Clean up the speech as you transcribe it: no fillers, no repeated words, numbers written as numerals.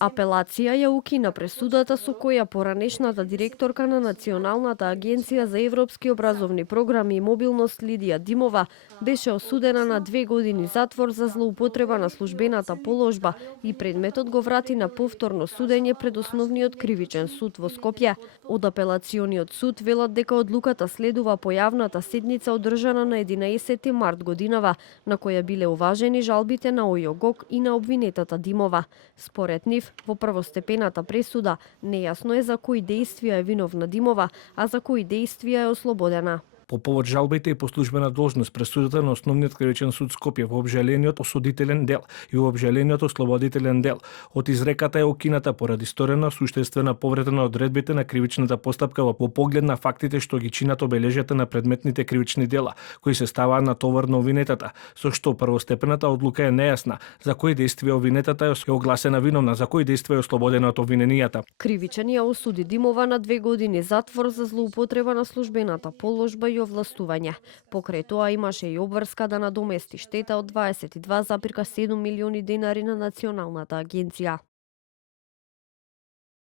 Апелација ја укина пресудата со која поранешната директорка на Националната агенција за европски образовни програми и мобилност Лидија Димова беше осудена на 2 години затвор за злоупотреба на службената положба и предметот го врати на повторно судење пред Основниот кривичен суд во Скопје. Од апелациониот суд велат дека одлуката следува појавната седница одржана на 11 март годинава, на која биле уважени жалбите на ОЈО-ГОК и на обвинетата Димова. Според нив, во првостепената пресуда, нејасно е за кои дејствија е виновна Димова, а за кои дејствија е ослободена. По повод жалбите и по службена должност пресудата на Основниот кривичен суд Скопје во обжалениот осудителен дел и во обжалениот ослободителен дел од изреката е окината поради сторена суштествена повреда на одредбите на кривичната постапка во поглед на фактите што ги чинат обележјата на предметните кривични дела, кои се ставаат на товар на обвинетата, со што првостепената одлука е нејасна за кои дејствија обвинетата е огласена виновна, за кои дејствија е ослободена од обвиненијата. Кривичен ја осуди Димова на 2 години затвор за злоупотреба на службената положба и овластување. Покрај тоа имаше и обврска да надомести штета од 22,7 милиони денари на Националната агенција.